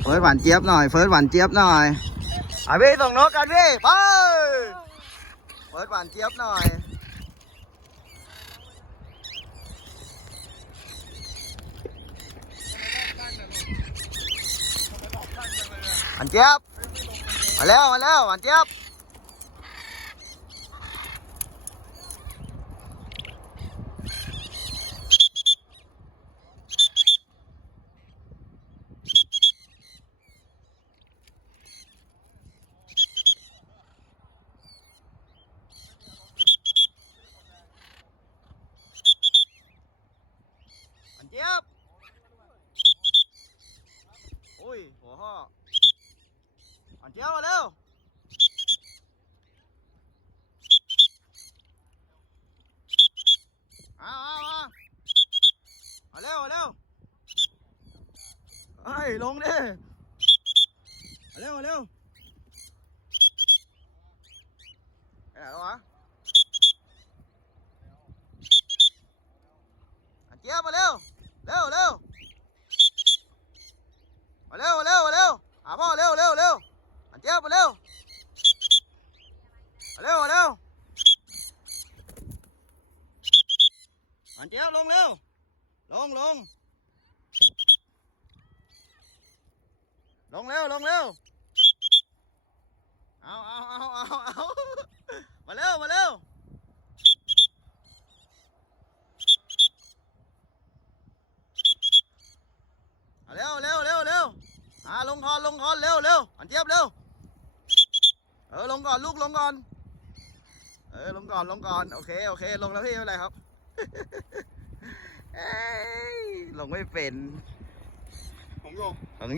เฟิร์สหวานเจี๊ยบหน่อย เฟิร์สหวานเจี๊ยบหน่อยอะพี่ส่งนกกันพี่ไปเฟิร์สหวานเจี๊ยบหน่อยหวานเจี๊ยบมาแล้วมาแล้วหวานเจี๊ยบ หวานเจี๊ยบอุ้ยหัวห่อหวานเจี๊ยบมาเร็วเอา เร็วเร็วเร็วเร็วเจี๊ยบมาเร็วเร็วเร็วมาเร็วมาเร็วมาเร็วหาพ่อเร็วเร็วเร็วอันเจี๊ยบมาเร็วมาเร็วมาเร็วอันเจี๊ยบลงเร็วลงลงลงเร็วลงเร็ว เอาเอาเอาเอาเอามาเร็วมาเร็ว เร็วเร็วเร็วเร็วอ่าลงคอนลงคอนเร็วเร็วอันเจี๊ยบเร็วเออลงก่อนลูกลงก่อน เออลงก่อนลงก่อนโอเคโอเค ลงแล้วพี่ไม่เป็นไรครับเอ้ยลงไม่เป็นผมลงผมลงโย